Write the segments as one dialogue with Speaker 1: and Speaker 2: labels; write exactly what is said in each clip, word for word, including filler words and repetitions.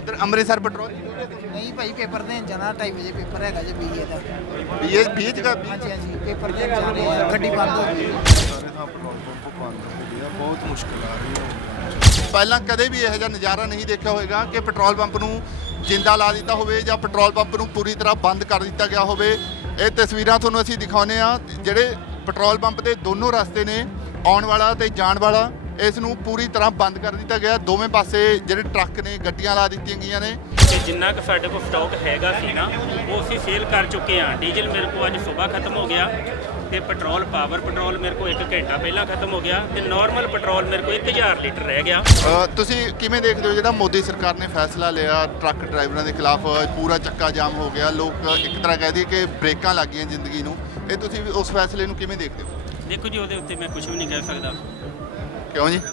Speaker 1: ਉਧਰ ਅੰਮ੍ਰਿਤਸਰ ਪੈਟਰੋਲ
Speaker 2: ਨਹੀਂ ਭਾਈ ਪੇਪਰ ਦੇਣ ਜਾਣਾ ਢਾਈ ਵਜੇ ਪੇਪਰ ਹੈਗਾ ਜੇ ਬੀਏ ਦਾ।
Speaker 1: ਬੀਏ ਬੀਏ ਚ
Speaker 2: ਹਾਂਜੀ ਹਾਂਜੀ ਪੇਪਰ ਦੇਣ ਜਾਣੇ ਆ, ਗੱਡੀ ਬੰਦ ਹੋ ਗਈ।
Speaker 3: ਸਾਰੇ ਥਾਂ ਪੈਟਰੋਲ ਪੰਪ ਬੰਦ ਹੋ ਗਏ ਆ, ਬਹੁਤ ਮੁਸ਼ਕਿਲ ਆ ਰਹੀ ਹੈ।
Speaker 1: ਪਹਿਲਾਂ ਕਦੇ ਵੀ ਇਹੋ ਜਿਹਾ ਨਜ਼ਾਰਾ ਨਹੀਂ ਦੇਖਿਆ ਹੋਵੇਗਾ ਕਿ ਪੈਟਰੋਲ ਪੰਪ ਨੂੰ ਜਿੰਦਾ ਲਾ ਦਿੱਤਾ ਹੋਵੇ ਜਾਂ ਪੈਟਰੋਲ ਪੰਪ ਨੂੰ ਪੂਰੀ ਤਰ੍ਹਾਂ ਬੰਦ ਕਰ ਦਿੱਤਾ ਗਿਆ ਹੋਵੇ। ਇਹ ਤਸਵੀਰਾਂ ਤੁਹਾਨੂੰ ਅਸੀਂ ਦਿਖਾਉਂਦੇ ਆ, ਜਿਹੜੇ ਪੈਟਰੋਲ ਪੰਪ ਦੇ ਦੋਨੋਂ ਰਸਤੇ ਨੇ, ਆਉਣ ਵਾਲਾ ਤੇ ਜਾਣ ਵਾਲਾ, ਇਸ ਨੂੰ ਪੂਰੀ ਤਰ੍ਹਾਂ ਬੰਦ ਕਰ ਦਿੱਤਾ ਗਿਆ। ਦੋਵੇਂ ਪਾਸੇ ਜਿਹੜੇ ਟਰੱਕ ਨੇ, ਗੱਡੀਆਂ ਲਾ ਦਿੱਤੀਆਂ ਗਈਆਂ ਨੇ।
Speaker 4: ਤੇ ਜਿੰਨਾ ਕੁ ਸਾਡੇ ਕੋਲ ਸਟਾਕ ਹੈਗਾ ਸੀ ਨਾ, ਉਹ ਅਸੀਂ ਸੇਲ ਕਰ ਚੁੱਕੇ ਹਾਂ। ਡੀਜ਼ਲ ਮੇਰੇ ਕੋਲ ਅੱਜ ਸਵੇਰ ਖਤਮ ਹੋ ਗਿਆ, ਤੇ ਪੈਟਰੋਲ ਪਾਵਰ ਪੈਟਰੋਲ ਮੇਰੇ ਕੋਲ ਇੱਕ ਘੰਟਾ ਪਹਿਲਾਂ ਖਤਮ ਹੋ ਗਿਆ, ਤੇ ਨਾਰਮਲ ਪੈਟਰੋਲ ਮੇਰੇ ਕੋਲ ਇੱਕ ਹਜ਼ਾਰ ਲੀਟਰ ਰਹਿ ਗਿਆ।
Speaker 1: ਅ, ਤੁਸੀਂ ਕਿਵੇਂ ਦੇਖਦੇ ਹੋ ਜਿਹੜਾ ਮੋਦੀ ਸਰਕਾਰ ਨੇ ਫੈਸਲਾ ਲਿਆ ਟਰੱਕ ਡਰਾਈਵਰਾਂ ਦੇ ਖਿਲਾਫ, ਪੂਰਾ ਚੱਕਾ ਜਾਮ ਹੋ ਗਿਆ, ਲੋਕ ਇੱਕ ਤਰ੍ਹਾਂ ਕਹਿ ਦਈਏ ਕਿ ਬ੍ਰੇਕਾਂ ਲੱਗ ਗਈਆਂ ਜ਼ਿੰਦਗੀ ਨੂੰ, ਇਹ ਤੁਸੀਂ ਉਸ ਫੈਸਲੇ ਨੂੰ ਕਿਵੇਂ ਦੇਖਦੇ ਹੋ?
Speaker 4: ਦੇਖੋ ਜੀ, ਉਹਦੇ ਉੱਤੇ ਮੈਂ ਕੁਝ ਵੀ ਨਹੀਂ ਕਹਿ ਸਕਦਾ।
Speaker 1: ਕਿਉਂ ਜੀ?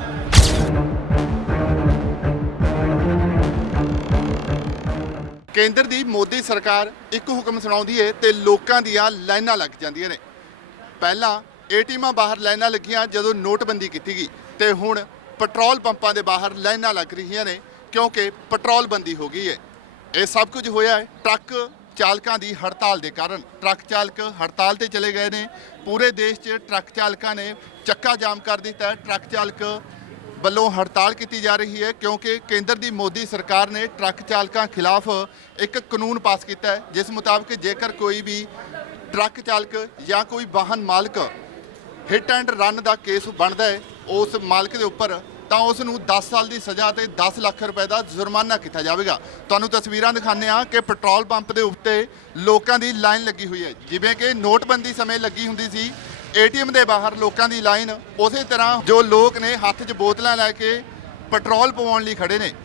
Speaker 1: ਕੇਂਦਰ ਦੀ ਮੋਦੀ ਸਰਕਾਰ ਇੱਕ ਹੁਕਮ ਸੁਣਾਉਂਦੀ ਏ ਤੇ ਲੋਕਾਂ ਦੀਆਂ ਲਾਈਨਾਂ ਲੱਗ ਜਾਂਦੀਆਂ ਨੇ। ਪਹਿਲਾਂ ਏਟੀਐਮਾਂ ਬਾਹਰ ਲਾਈਨਾਂ ਲੱਗੀਆਂ ਜਦੋਂ ਨੋਟਬੰਦੀ ਕੀਤੀ ਗਈ, ਤੇ ਹੁਣ ਪੈਟਰੋਲ ਪੰਪਾਂ ਦੇ ਬਾਹਰ ਲਾਈਨਾਂ ਲੱਗ ਰਹੀਆਂ ਨੇ ਕਿਉਂਕਿ ਪੈਟਰੋਲ ਬੰਦੀ ਹੋ ਗਈ ਹੈ। ਇਹ ਸਭ ਕੁਝ ਹੋਇਆ ਹੈ ਟਰੱਕ ਚਾਲਕਾਂ ਦੀ ਹੜਤਾਲ ਦੇ ਕਾਰਨ। ਟਰੱਕ ਚਾਲਕ ਹੜਤਾਲ ਤੇ ਚਲੇ ਗਏ ਨੇ। ਪੂਰੇ ਦੇਸ਼ 'ਚ ਟਰੱਕ ਚਾਲਕਾਂ ਨੇ ਚੱਕਾ ਜਾਮ ਕਰ ਦਿੱਤਾ ਹੈ। ਟਰੱਕ ਚਾਲਕ ਵੱਲੋਂ ਹੜਤਾਲ ਕੀਤੀ ਜਾ ਰਹੀ ਹੈ ਕਿਉਂਕਿ ਕੇਂਦਰ ਦੀ ਮੋਦੀ ਸਰਕਾਰ ਨੇ ਟਰੱਕ ਚਾਲਕਾਂ ਖਿਲਾਫ ਇੱਕ ਕਾਨੂੰਨ ਪਾਸ ਕੀਤਾ ਹੈ, ਜਿਸ ਮੁਤਾਬਕ ਜੇਕਰ ਕੋਈ ਵੀ ਟਰੱਕ ਚਾਲਕ ਜਾਂ ਕੋਈ ਵਾਹਨ ਮਾਲਕ ਹਿੱਟ ਐਂਡ ਰਨ ਦਾ ਕੇਸ ਬਣਦਾ ਹੈ ਉਸ ਮਾਲਕ ਦੇ ਉੱਪਰ, ਤਾਂ ਉਸ ਨੂੰ ਦਸ ਸਾਲ ਦੀ ਸਜ਼ਾ ਤੇ ਦਸ ਲੱਖ ਰੁਪਏ ਦਾ ਜੁਰਮਾਨਾ ਕੀਤਾ ਜਾਵੇਗਾ। ਤੁਹਾਨੂੰ ਤਸਵੀਰਾਂ ਦਿਖਾਉਂਦੇ ਆ ਕਿ ਪੈਟਰੋਲ ਪੰਪ ਦੇ ਉੱਤੇ ਲੋਕਾਂ ਦੀ ਲਾਈਨ ਲੱਗੀ ਹੋਈ ਹੈ, ਜਿਵੇਂ ਕਿ ਨੋਟਬੰਦੀ ਸਮੇਂ ਲੱਗੀ ਹੁੰਦੀ ਸੀ ਏਟੀਐਮ ਦੇ ਬਾਹਰ ਲੋਕਾਂ ਦੀ ਲਾਈਨ। ਉਸੇ ਤਰ੍ਹਾਂ ਜੋ ਲੋਕ ਨੇ ਹੱਥ 'ਚ ਬੋਤਲਾਂ ਲੈ ਕੇ ਪੈਟਰੋਲ ਪਵਾਉਣ ਲਈ ਖੜੇ ਨੇ।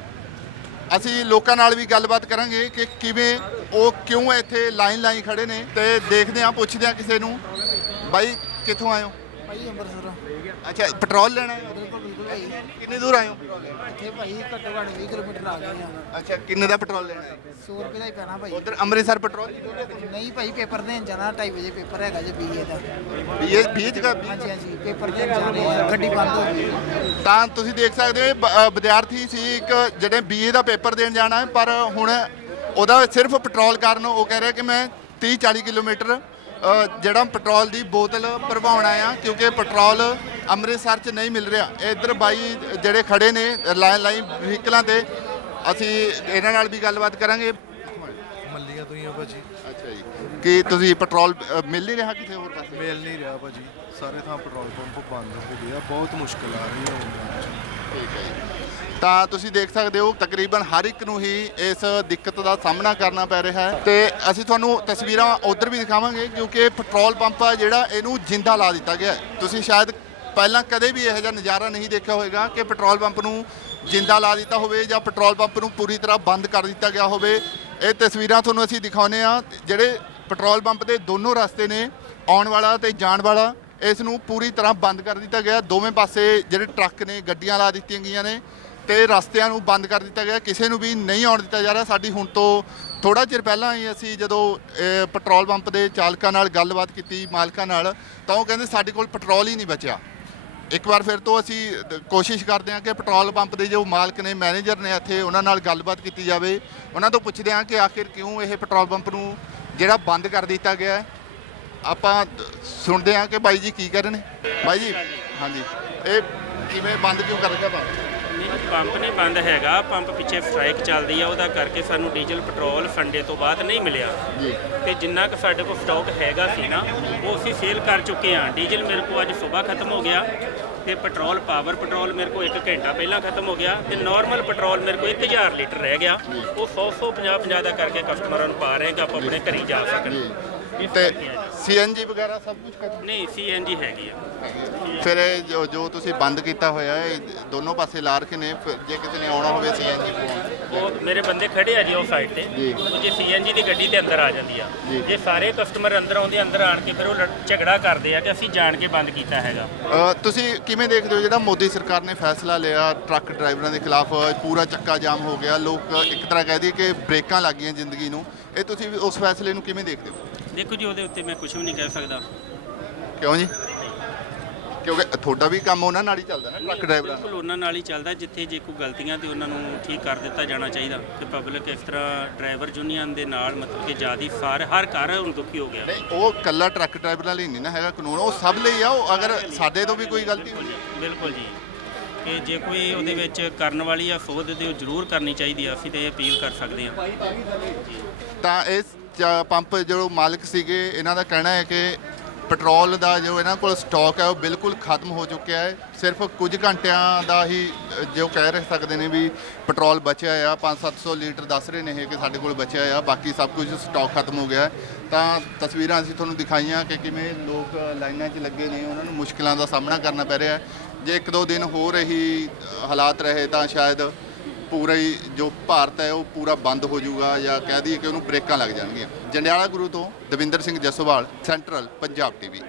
Speaker 1: ਅਸੀਂ ਲੋਕਾਂ ਨਾਲ ਵੀ ਗੱਲਬਾਤ ਕਰਾਂਗੇ ਕਿ ਕਿਵੇਂ ਉਹ ਕਿਉਂ ਇੱਥੇ ਲਾਈਨ ਲਾਈ ਖੜੇ ਨੇ, ਤੇ ਦੇਖਦੇ ਹਾਂ, ਪੁੱਛਦੇ ਹਾਂ ਕਿਸੇ ਨੂੰ। ਬਾਈ ਕਿੱਥੋਂ ਆਏ ਹੋ?
Speaker 2: ਭਾਈ ਅੰਮ੍ਰਿਤਸਰ।
Speaker 1: ਅੱਛਾ, ਪੈਟਰੋਲ ਲੈਣਾ ਹੈ?
Speaker 2: ਬਿਲਕੁਲ ਬਿਲਕੁਲ ਭਾਈ।
Speaker 1: ਕਿੰਨੀ ਦੂਰ ਆਏ ਹੋ?
Speaker 2: ਇੱਥੇ ਭਾਈ ਘੱਟੋ ਘੱਟ ਵੀਹ ਕਿਲੋਮੀਟਰ ਆ ਗਏ ਆ।
Speaker 1: ਅੱਛਾ, ਕਿੰਨੇ ਦਾ ਪੈਟਰੋਲ ਲੈਣਾ ਹੈ?
Speaker 2: ਸੌ ਰੁਪਏ ਦਾ ਹੀ ਪੈਣਾ ਭਾਈ।
Speaker 1: ਉਧਰ ਅੰਮ੍ਰਿਤਸਰ ਪੈਟਰੋਲ
Speaker 2: ਨਹੀਂ ਭਾਈ ਪੇਪਰ ਦੇਣ ਜਾਣਾ ਢਾਈ ਵਜੇ ਪੇਪਰ ਹੈਗਾ ਜੇ ਬੀਏ ਦਾ।
Speaker 1: ਬੀਏ ਬੀਏ ਚ
Speaker 2: ਹਾਂਜੀ ਹਾਂਜੀ ਪੇਪਰ ਦੇਣ ਜਾਣੇ ਆ, ਗੱਡੀ ਬੰਦ ਹੋ ਗਈ।
Speaker 1: ਤਾਂ ਤੁਸੀਂ ਦੇਖ ਸਕਦੇ ਹੋ ਬ- ਅ, ਵਿਦਿਆਰਥੀ ਸੀ ਇੱਕ ਜਿਹੜੇ ਬੀਏ ਦਾ ਪੇਪਰ ਦੇਣ ਜਾਣਾ ਹੈ, ਪਰ ਹੁਣ ਉਹਦਾ ਸਿਰਫ ਪੈਟਰੋਲ ਕਾਰਨ ਉਹ ਕਹਿ ਰਿਹਾ ਕਿ ਮੈਂ ਤੀਹ ਚਾਲੀ ਕਿਲੋਮੀਟਰ ਅ, ਜਿਹੜਾ ਪੈਟਰੋਲ ਦੀ ਬੋਤਲ ਭਰਵਾਉਣਾ ਆ ਕਿਉਂਕਿ ਪੈਟਰੋਲ ਅੰਮ੍ਰਿਤਸਰ 'ਚ ਨਹੀਂ ਮਿਲ ਰਿਹਾ। ਇੱਧਰ ਬਾਈ ਜਿਹੜੇ ਖੜੇ ਨੇ ਲਾਈਨ ਲਾਈਨ ਵਹੀਕਲਾਂ ਤੇ, ਅਸੀਂ ਇਹਨਾਂ ਨਾਲ ਵੀ ਗੱਲਬਾਤ ਕਰਾਂਗੇ।
Speaker 3: ਮੱਲੀਆਂ ਤੋਂ ਹੀ ਆ ਭਾਜੀ।
Speaker 1: ਅੱਛਾ ਜੀ, ਕੀ ਤੁਸੀਂ ਪੈਟਰੋਲ ਅ, ਮਿਲ ਨਹੀਂ ਰਿਹਾ ਕਿਸੇ ਹੋਰ ਪਾਸੇ?
Speaker 3: ਮਿਲ ਨਹੀਂ ਰਿਹਾ ਭਾਜੀ, ਸਾਰੇ ਥਾਂ ਪੈਟਰੋਲ ਪੰਪ ਬੰਦ ਹੋ ਗਏ ਆ, ਬਹੁਤ ਮੁਸ਼ਕਿਲ ਆ ਰਹੀ ਹੈ।
Speaker 1: ਠੀਕ ਹੈ ਜੀ। ਤਾਂ ਤੁਸੀਂ ਦੇਖ ਸਕਦੇ ਹੋ ਤਕਰੀਬਨ ਹਰ ਇੱਕ ਨੂੰ ਹੀ ਇਸ ਦਿੱਕਤ ਦਾ ਸਾਹਮਣਾ ਕਰਨਾ ਪੈ ਰਿਹਾ ਹੈ, ਤੇ ਅਸੀਂ ਤੁਹਾਨੂੰ ਤਸਵੀਰਾਂ ਉਧਰ ਵੀ ਦਿਖਾਵਾਂਗੇ ਕਿਉਂਕਿ ਪੈਟਰੋਲ ਪੰਪ ਆ ਜਿਹੜਾ ਇਹਨੂੰ ਜਿੰਦਾ ਲਾ ਦਿੱਤਾ ਗਿਆ ਹੈ। ਤੁਸੀਂ ਸ਼ਾਇਦ ਪਹਿਲਾਂ ਕਦੇ ਵੀ ਇਹੋ ਜਿਹਾ ਨਜ਼ਾਰਾ ਨਹੀਂ ਦੇਖਿਆ ਹੋਵੇਗਾ ਕਿ ਪੈਟਰੋਲ ਪੰਪ ਨੂੰ ਜਿੰਦਾ ਲਾ ਦਿੱਤਾ ਹੋਵੇ ਜਾਂ ਪੈਟਰੋਲ ਪੰਪ ਨੂੰ ਪੂਰੀ ਤਰ੍ਹਾਂ ਬੰਦ ਕਰ ਦਿੱਤਾ ਗਿਆ ਹੋਵੇ। ਇਹ ਤਸਵੀਰਾਂ ਤੁਹਾਨੂੰ ਅਸੀਂ ਦਿਖਾਉਂਦੇ ਆ, ਜਿਹੜੇ ਪੈਟਰੋਲ ਪੰਪ ਦੇ ਦੋਨੋਂ ਰਸਤੇ ਨੇ, ਆਉਣ ਵਾਲਾ ਤੇ ਜਾਣ ਵਾਲਾ, ਇਸ ਨੂੰ ਪੂਰੀ ਤਰ੍ਹਾਂ ਬੰਦ ਕਰ ਦਿੱਤਾ ਗਿਆ। ਦੋਵੇਂ ਪਾਸੇ ਜਿਹੜੇ ਟਰੱਕ ਨੇ, ਗੱਡੀਆਂ ਲਾ ਦਿੱਤੀਆਂ ਗਈਆਂ ਨੇ ਤੇ ਰਸਤਿਆਂ ਨੂੰ ਬੰਦ ਕਰ ਦਿੱਤਾ ਗਿਆ। ਕਿਸੇ ਨੂੰ ਵੀ ਨਹੀਂ ਆਉਣ ਦਿੱਤਾ ਜਾ ਰਿਹਾ। ਸਾਡੀ ਹੁਣ ਤੋਂ ਥੋੜਾ ਚਿਰ ਪਹਿਲਾਂ ਹੀ ਅਸੀਂ ਜਦੋਂ ਅ, ਪੈਟਰੋਲ ਪੰਪ ਦੇ ਚਾਲਕਾਂ ਨਾਲ ਗੱਲਬਾਤ ਕੀਤੀ, ਮਾਲਕਾਂ ਨਾਲ, ਤਾਂ ਉਹ ਕਹਿੰਦੇ ਸਾਡੇ ਕੋਲ ਪੈਟਰੋਲ ਹੀ ਨਹੀਂ ਬਚਿਆ। ਇੱਕ ਵਾਰ ਫਿਰ ਤੋਂ ਅਸੀਂ ਦ- ਕੋਸ਼ਿਸ਼ ਕਰਦੇ ਹਾਂ ਕਿ ਪੈਟਰੋਲ ਪੰਪ ਦੇ ਜੋ ਮਾਲਕ ਨੇ, ਮੈਨੇਜਰ ਨੇ ਇੱਥੇ, ਉਹਨਾਂ ਨਾਲ ਗੱਲਬਾਤ ਕੀਤੀ ਜਾਵੇ। ਉਹਨਾਂ ਤੋਂ ਪੁੱਛਦੇ ਹਾਂ ਕਿ ਆਖਿਰ ਕਿਉਂ ਇਹ ਪੈਟਰੋਲ ਪੰਪ ਨੂੰ ਜਿਹੜਾ ਬੰਦ ਕਰ ਦਿੱਤਾ ਗਿਆ ਹੈ। ਆਪਾਂ ਦ- ਸੁਣਦੇ ਹਾਂ ਕਿ ਬਾਈ ਜੀ ਕੀ ਕਰ ਰਹੇ ਨੇ। ਬਾਈ ਜੀ, ਹਾਂਜੀ, ਇਹ ਕਿਵੇਂ ਬੰਦ ਕਿਉਂ ਕਰ ਰਿਹਾ ਪੰਪ?
Speaker 4: ਪੰਪ ਨਹੀਂ ਬੰਦ ਹੈਗਾ, ਪੰਪ ਪਿੱਛੇ ਸਟ੍ਰਾਈਕ ਚੱਲਦੀ ਆ, ਉਹਦਾ ਕਰਕੇ ਸਾਨੂੰ ਡੀਜ਼ਲ ਪੈਟਰੋਲ ਸੰਡੇ ਤੋਂ ਬਾਅਦ ਨਹੀਂ ਮਿਲਿਆ।
Speaker 1: ਜੀ,
Speaker 4: ਤੇ ਜਿੰਨਾ ਕੁ ਸਾਡੇ ਕੋਲ ਸਟਾਕ ਹੈਗਾ ਸੀ ਨਾ, ਉਹ ਅਸੀਂ ਸੇਲ ਕਰ ਚੁੱਕੇ ਹਾਂ। ਡੀਜ਼ਲ ਮੇਰੇ ਕੋਲ ਅੱਜ ਸਵੇਰ ਖਤਮ ਹੋ ਗਿਆ, ਤੇ ਪੈਟਰੋਲ ਪਾਵਰ ਪੈਟਰੋਲ ਮੇਰੇ ਕੋਲ ਇੱਕ ਘੰਟਾ ਪਹਿਲਾਂ ਖਤਮ ਹੋ ਗਿਆ, ਤੇ ਨਾਰਮਲ ਪੈਟਰੋਲ ਮੇਰੇ ਕੋਲ ਇੱਕ ਹਜ਼ਾਰ ਲੀਟਰ ਰਹਿ ਗਿਆ। ਉਹ ਸੌ ਸੌ ਪੰਜਾਹ ਪੰਜਾਹ ਦਾ ਕਰਕੇ ਕਸਟਮਰਾਂ ਨੂੰ ਪਾ ਰਹੇ ਕਿ ਆਪਾਂ ਆਪਣੇ ਘਰੀ ਜਾ ਸਕਣ।
Speaker 1: ਜੀ, ਤੇ ਸੀ ਐਨ ਜੀ ਵਗੈਰਾ ਸਭ ਕੁਝ ਕਰ
Speaker 4: ਨਹੀਂ, ਸੀ ਐਨ ਜੀ ਹੈਗੀ ਆ।
Speaker 1: ਫਿਰ ਇਹ ਜੋ ਜੋ ਤੁਸੀਂ ਬੰਦ ਕੀਤਾ ਹੋਇਆ ਹੈ, ਇਹ ਦੋਨੋਂ ਪਾਸੇ ਲਾ ਰੱਖੇ ਨੇ, ਫਿਰ ਜੇ ਕਿਸੇ ਨੇ ਆਉਣਾ ਹੋਵੇ ਸੀ ਐਨ ਜੀ
Speaker 4: ਉਹ ਮੇਰੇ ਬੰਦੇ ਖੜੇ ਆ ਜੀ ਉਹ ਸਾਈਡ ਤੇ,
Speaker 1: ਜੀ।
Speaker 4: ਉਹ ਜੇ ਸੀ ਐਨ ਜੀ ਦੀ ਗੱਡੀ ਤੇ ਅੰਦਰ ਆ ਜਾਂਦੀ ਆ।
Speaker 1: ਜੀ।
Speaker 4: ਜੇ ਸਾਰੇ ਕਸਟਮਰ ਅੰਦਰ ਆਉਂਦੇ, ਅੰਦਰ ਆਣ ਕੇ ਫਿਰ ਉਹ ਲੜ- ਝਗੜਾ ਕਰਦੇ ਆ ਕਿ ਅਸੀਂ ਜਾਣ ਕੇ ਬੰਦ ਕੀਤਾ ਹੈਗਾ।
Speaker 1: ਅ, ਤੁਸੀਂ ਕਿਵੇਂ ਦੇਖਦੇ ਹੋ ਜਿਹੜਾ ਮੋਦੀ ਸਰਕਾਰ ਨੇ ਫੈਸਲਾ ਲਿਆ ਟਰੱਕ ਡਰਾਈਵਰਾਂ ਦੇ ਖਿਲਾਫ, ਪੂਰਾ ਚੱਕਾ ਜਾਮ ਹੋ ਗਿਆ, ਲੋਕ ਇੱਕ ਤਰ੍ਹਾਂ ਕਹਿ ਦਈਏ ਕਿ ਬ੍ਰੇਕਾਂ ਲੱਗ ਗਈਆਂ ਜ਼ਿੰਦਗੀ ਨੂੰ, ਇਹ ਤੁਸੀਂ ਉਸ ਫੈਸਲੇ ਨੂੰ ਕਿਵੇਂ ਦੇਖਦੇ ਹੋ?
Speaker 4: ਦੇਖੋ ਜੀ, ਉਹਦੇ ਉੱਤੇ ਮੈਂ ਕੁਝ ਵੀ ਨਹੀਂ ਕਹਿ ਸਕਦਾ।
Speaker 1: ਕਿਉਂ ਜੀ? ਕਿਉਂਕਿ ਤੁਹਾਡਾ ਵੀ ਕੰਮ ਉਹਨਾਂ ਨਾਲ ਹੀ ਚੱਲਦਾ ਨਾ ਟਰੱਕ ਡਰਾਈਵਰਾਂ ਨਾਲ।
Speaker 4: ਬਿਲਕੁਲ ਉਹਨਾਂ ਨਾਲ ਹੀ ਚੱਲਦਾ, ਜਿੱਥੇ ਜੇ ਕੋਈ ਗਲਤੀਆਂ ਤੇ ਉਹਨਾਂ ਨੂੰ ਠੀਕ ਕਰ ਦਿੱਤਾ ਜਾਣਾ ਚਾਹੀਦਾ ਕਿ ਪਬਲਿਕ ਇਸ ਤਰ੍ਹਾਂ ਡਰਾਈਵਰ ਯੂਨੀਅਨ ਦੇ ਨਾਲ ਮਤਲਬ ਕਿ ਜਿਆਦਾ ਸਾਰੇ ਹਰ ਘਰ ਹੁਣ ਦੁਖੀ ਹੋ ਗਿਆ।
Speaker 1: ਨਹੀਂ ਉਹ ਕੱਲਾ ਟਰੱਕ ਡਰਾਈਵਰਾਂ ਲਈ ਨਹੀਂ ਨਾ ਹੈਗਾ ਕਾਨੂੰਨ, ਉਹ ਸਭ ਲਈ ਆ। ਉਹ ਅਗਰ ਸਾਡੇ ਤੋਂ ਵੀ ਕੋਈ ਗਲਤੀ ਹੋਈ
Speaker 4: ਬਿਲਕੁਲ ਜੀ, ਕਿ ਜੇ ਕੋਈ ਉਹਦੇ ਵਿੱਚ ਕਰਨ ਵਾਲੀ ਆ ਸੋਧ ਤੇ ਉਹ ਜ਼ਰੂਰ ਕਰਨੀ ਚਾਹੀਦੀ ਆ, ਅਸੀਂ ਤੇ ਇਹ ਅਪੀਲ ਕਰ ਸਕਦੇ ਹਾਂ ਜੀ।
Speaker 1: ਤਾਂ ਇਸ ਚ- ਪੰਪ ਜੋ ਮਾਲਕ ਸੀਗੇ ਇਹਨਾਂ ਦਾ ਕਹਿਣਾ ਹੈ ਕਿ ਪੈਟਰੋਲ ਦਾ ਜੋ ਇਹਨਾਂ ਕੋਲ ਸਟਾਕ ਹੈ ਉਹ ਬਿਲਕੁਲ ਖਤਮ ਹੋ ਚੁੱਕਿਆ ਹੈ। ਸਿਰਫ ਕੁਝ ਘੰਟਿਆਂ ਦਾ ਹੀ ਅ, ਜੋ ਕਹਿ ਰਹੇ ਸਕਦੇ ਨੇ ਵੀ ਪੈਟਰੋਲ ਬਚਿਆ ਆ, ਪੰਜ ਸੱਤ ਸੌ ਲੀਟਰ ਦੱਸ ਰਹੇ ਨੇ ਇਹ ਕਿ ਸਾਡੇ ਕੋਲ ਬਚਿਆ ਆ, ਬਾਕੀ ਸਭ ਕੁਝ ਸਟਾਕ ਖਤਮ ਹੋ ਗਿਆ ਹੈ। ਤਾਂ ਤਸਵੀਰਾਂ ਅਸੀਂ ਤੁਹਾਨੂੰ ਦਿਖਾਈਆਂ ਕਿ ਕਿਵੇਂ ਲੋਕ ਲਾਈਨਾਂ 'ਚ ਲੱਗੇ ਨੇ, ਉਹਨਾਂ ਨੂੰ ਮੁਸ਼ਕਿਲਾਂ ਦਾ ਸਾਹਮਣਾ ਕਰਨਾ ਪੈ ਰਿਹਾ ਹੈ। ਜੇ ਇੱਕ ਦੋ ਦਿਨ ਹੋਰ ਇਹੀ ਅ, ਹਾਲਾਤ ਰਹੇ ਤਾਂ ਸ਼ਾਇਦ ਪੂਰਾ ਹੀ ਜੋ ਭਾਰਤ ਹੈ ਉਹ ਪੂਰਾ ਬੰਦ ਹੋ ਜਾਊਗਾ, ਜਾਂ ਕਹਿ ਦਈਏ ਕਿ ਉਹਨੂੰ ਬ੍ਰੇਕਾਂ ਲੱਗ ਜਾਣਗੀਆਂ। ਜੰਡਿਆਲਾ ਗੁਰੂ ਤੋਂ ਦਵਿੰਦਰ ਸਿੰਘ ਜਸੋਵਾਲ, ਸੈਂਟਰਲ ਪੰਜਾਬ ਟੀਵੀ।